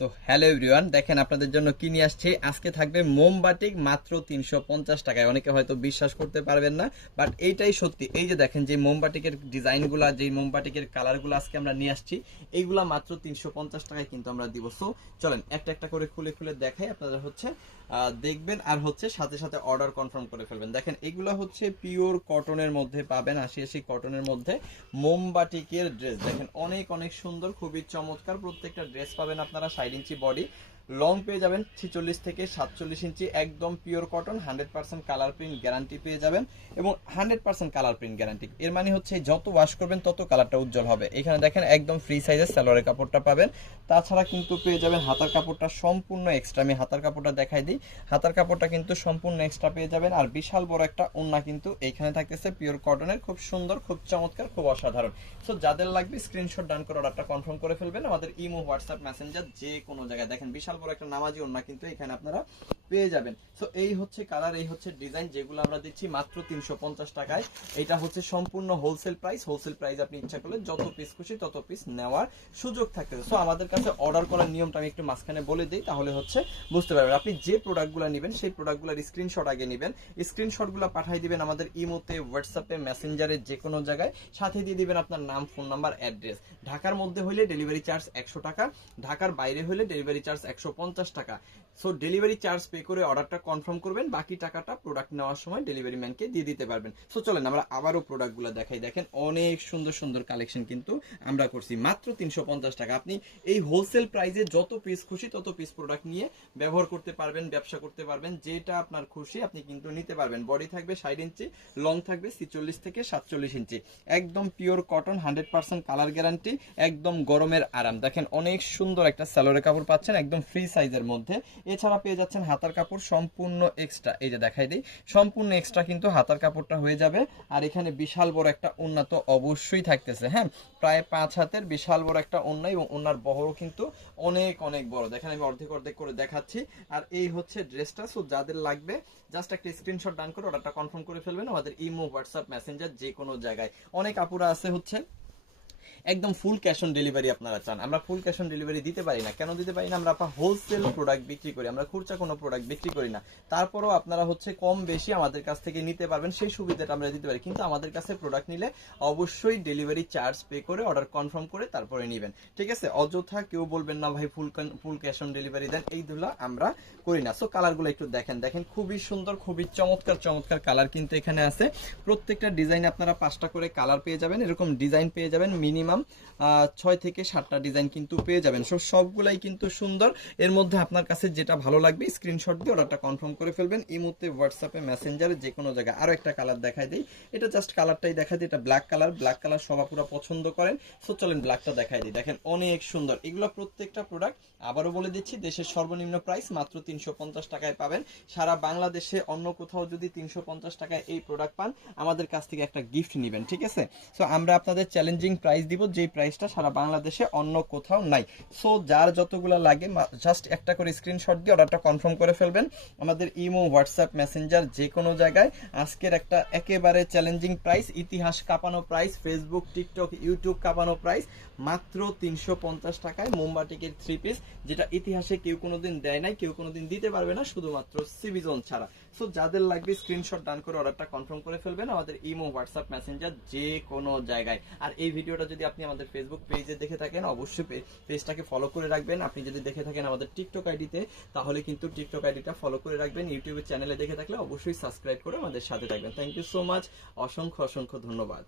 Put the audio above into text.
তো hello everyone, দেখেন আপনাদের জন্য কি নিয়ে আসছি? আজকে থাকবে মোমবাটিক মাত্র তিনশো পঞ্চাশ টাকায়। অনেকে হয়তো বিশ্বাস করতে পারবেন না বাট এইটাই সত্যি। এই যে দেখেন, যে মোমবাটিকের ডিজাইনগুলা, যে মোমবাটিকের কালারগুলো আজকে আমরা নিয়ে আসছি, এইগুলা মাত্র তিনশো পঞ্চাশ টাকায় কিন্তু আমরা দিব। সো চলেন, একটা একটা করে খুলে খুলে দেখাই আপনারা হচ্ছে দেখবেন আর হচ্ছে সাথে সাথে অর্ডার কনফার্ম করে ফেলবেন। দেখেন, এগুলা হচ্ছে পিওর কটনের মধ্যে পাবেন, আশি আশি কটনের মধ্যে মোমবাটিকের ড্রেস দেখেন, অনেক অনেক সুন্দর, খুবই চমৎকার প্রত্যেকটা ড্রেস পাবেন আপনারা ইঞ্চি বডি লং পেয়ে যাবেন ছিচল্লিশ থেকে সাতচল্লিশ ইঞ্চি, একদম pure cotton hundred percent colour print guarantee পেয়ে যাবেন এবং hundred percent colour print guarantee এর মানে হচ্ছে যত ওয়াশ করবেন তত কালারটা উজ্জ্বল হবে। এখানে দেখেন একদম ফ্রি সাইজের সালোয়ারের কাপড়টা পাবেন। তাছাড়া কিন্তু পেয়ে যাবেন হাতার কাপড়টা সম্পূর্ণ এক্সট্রা আমি হাতার কাপড়টা দেখাই দিই। হাতার কাপড়টা কিন্তু সম্পূর্ণ এক্সট্রা পেয়ে যাবেন। আর বিশাল বড় একটা ওন্না কিন্তু এইখানে থাকতেছে পিওর কটনের খুব সুন্দর, খুব চমৎকার, খুব অসাধারণ। সো যাদের লাগবে স্ক্রিনশট ডান করে অর্ডারটা কনফার্ম করে ফেলবেন। আমাদের ইমো হোয়াটসঅ্যাপ মেসেঞ্জার যে কোনো জায়গায়। দেখেন বিশাল বড় একটা নামাজি ওন্না কিন্তু এখানে আপনারা পেয়ে যাবেন। সো এই হচ্ছে কালার এই হচ্ছে ডিজাইন যেগুলো আমরা দিচ্ছি মাত্র তিনশো পঞ্চাশ টাকায়। এটা হচ্ছে সম্পূর্ণ হোলসেল প্রাইস হোলসেল প্রাইস আপনি ইচ্ছা করলে যত পিস খুশি তত পিস নেওয়ার সুযোগ থাকতেছে সো আমাদের কাছে অর্ডার করার নিয়মটা আমি একটু মাঝখানে বলে দিই, তাহলে হচ্ছে বুঝতে পারবেন। আপনি যে প্রোডাক্টগুলো নেবেন, সেই প্রোডাক্টগুলোর স্ক্রিনশট আগে নেবেন। স্ক্রিনশটগুলো পাঠিয়ে দিবেন আমাদের ইমোতে হোয়াটসঅ্যাপে মেসেঞ্জারে যে কোনো জায়গায়। সাথে দিয়ে দিবেন আপনার নাম ফোন নাম্বার অ্যাড্রেস ঢাকার মধ্যে হলে ডেলিভারি চার্জ একশো টাকা, ঢাকার বাইরে হলে ডেলিভারি চার্জ একশো পঞ্চাশ টাকা। সো ডেলিভারি চার্জ পে করে অর্ডারটা কনফার্ম করবেন, বাকি টাকাটা প্রোডাক্ট নেওয়ার সময় ডেলিভারি ম্যানকে দিয়ে দিতে পারবেন। সো চলেন আমরা আবারও প্রোডাক্টগুলো দেখাই। দেখেন অনেক সুন্দর সুন্দর কালেকশন কিন্তু আমরা করছি। মাত্র তিনশো পঞ্চাশ টাকা। আপনি এই হোলসেল প্রাইসে যত পিস খুশি তত পিস প্রোডাক্ট নিয়ে ব্যবহার করতে পারবেন, ব্যবসা করতে পারবেন। যেটা আপনার খুশি আপনি কিন্তু নিতে পারবেন। বডি থাকবে ষাট ইঞ্চি লং থাকবে ছিচল্লিশ থেকে সাতচল্লিশ ইঞ্চি। একদম pure cotton hundred percent colour guarantee একদম গরমের আরাম। দেখেন অনেক সুন্দর একটা স্যালোরে কাপড় পাচ্ছেন, একদম ফ্রি সাইজের মধ্যে। এছাড়া পেয়ে যাচ্ছেন হাতার কাপড় সম্পূর্ণ এক্সট্রা এই যে দেখাই দিই, সম্পূর্ণ এক্সট্রা কিন্তু হাতার কাপড়টা হয়ে যাবে। আর এখানে বিশাল বড় একটা উন্নত অবশ্যই থাকতেছে হ্যাঁ? প্রায় পাঁচ হাতের বিশাল বড় একটা ওন্না এবং ওনার বহরও কিন্তু অনেক অনেক বড়। দেখেন আমি অর্ধেক অর্ধেক করে দেখাচ্ছি। আর এই হচ্ছে ড্রেসটা সো যাদের লাগবে জাস্ট একটা স্ক্রিনশট ডান করে অর্ডারটা কনফার্ম করে ফেলবেন। আমাদের ইমো হোয়াটসঅ্যাপ মেসেঞ্জার যে কোনো জায়গায়। অনেক আপুরা আছে হচ্ছে একদম ফুল ক্যাশ অন ডেলিভারি আপনারা চান। আমরা ফুল ক্যাশ অন ডেলিভারি দিতে পারি না। কেন দিতে পারি না? আমরা আপনার হোলসেল প্রোডাক্ট বিক্রি করি। আমরা খুচরা কোনো প্রোডাক্ট বিক্রি করি না। তারপরেও আপনারা হচ্ছে কম বেশি আমাদের কাছ থেকে নিতে পারবেন। সেই সুবিধাটা আমরা দিতে পারি। কিন্তু আমাদের কাছে প্রোডাক্ট নিলে অবশ্যই ডেলিভারি চার্জ পে করে অর্ডার কনফার্ম করে তারপরে নেবেন। ঠিক আছে? অযথা কেউ বলবেন না, ভাই full full cash on delivery দেন। এইগুলো আমরা করি না। সো কালারগুলো একটু দেখেন। দেখেন, খুবই সুন্দর, খুবই চমৎকার চমৎকার কালার কিন্তু এখানে আছে। প্রত্যেকটা ডিজাইন আপনারা পাঁচটা করে কালার পেয়ে যাবেন। এরকম ডিজাইন পেয়ে যাবেন। মিনিমাম ছয় থেকে সাতটা ডিজাইন কিন্তু পেয়ে যাবেন। সো সবগুলাই কিন্তু সুন্দর। এর মধ্যে আপনার কাছে যেটা ভালো লাগবে স্ক্রিনশট দিয়ে অর্ডারটা কনফার্ম করে ফেলবেন। এই মুহূর্তে হোয়াটসঅ্যাপে মেসেঞ্জারে যে কোনো জায়গায় আরও একটা কালার দেখাই দিই। এটা জাস্ট কালারটাই দেখাই দিই, এটা ব্ল্যাক কালার ব্ল্যাক কালার সবাই পুরো পছন্দ করেন। সো চলেন ব্ল্যাকটা দেখাই দিই। দেখেন, অনেক সুন্দর। এগুলো প্রত্যেকটা প্রোডাক্ট আবারও বলে দিচ্ছি, দেশের সর্বনিম্ন প্রাইস মাত্র তিনশো পঞ্চাশ টাকায় পাবেন। সারা বাংলাদেশে অন্য কোথাও যদি তিনশো পঞ্চাশ টাকায় এই প্রোডাক্ট পান, আমাদের কাছ থেকে একটা গিফট নেবেন, ঠিক আছে? সো আমরা আপনাদের চ্যালেঞ্জিং প্রাইস দিব, যেই প্রাইসটা সারা বাংলাদেশে অন্য কোথাও নাই। সো যার যতগুলো লাগে জাস্ট একটা করে স্ক্রিনশট দিয়ে অর্ডারটা কনফার্ম করে ফেলবেন। আমাদের ইমো হোয়াটসঅ্যাপ মেসেঞ্জার যে কোনো জায়গায় আজকের একটা একেবারে চ্যালেঞ্জিং প্রাইস ইতিহাস কাঁপানো প্রাইস ফেসবুক টিকটক ইউটিউব কাঁপানো প্রাইস মাত্র তিনশো পঞ্চাশ টাকায় মোমবাটিকের থ্রি পিস যেটা ইতিহাসে কেউ কোনোদিন দেয় নাই, কেউ কোনোদিন দিতে পারবে না, শুধুমাত্র সিবিজন ছাড়া। সো যাদের লাগবে স্ক্রিনশট ডান করে অর্ডারটা কনফার্ম করে ফেলবেন আমাদের ইমো হোয়াটসঅ্যাপ মেসেঞ্জার যে কোনো জায়গায়। আর এই ভিডিওটা যদি আপনি আমাদের ফেসবুক পেজে দেখে থাকেন, অবশ্যই পেজটাকে ফলো করে রাখবেন। আপনি যদি দেখে থাকেন আমাদের টিকটক আইডিতে, তাহলে কিন্তু টিকটক আইডিটা ফলো করে রাখবেন। ইউটিউবের চ্যানেলে দেখে থাকলে অবশ্যই সাবস্ক্রাইব করে আমাদের সাথে থাকবেন। থ্যাংক ইউ সো মাচ অসংখ্য অসংখ্য ধন্যবাদ।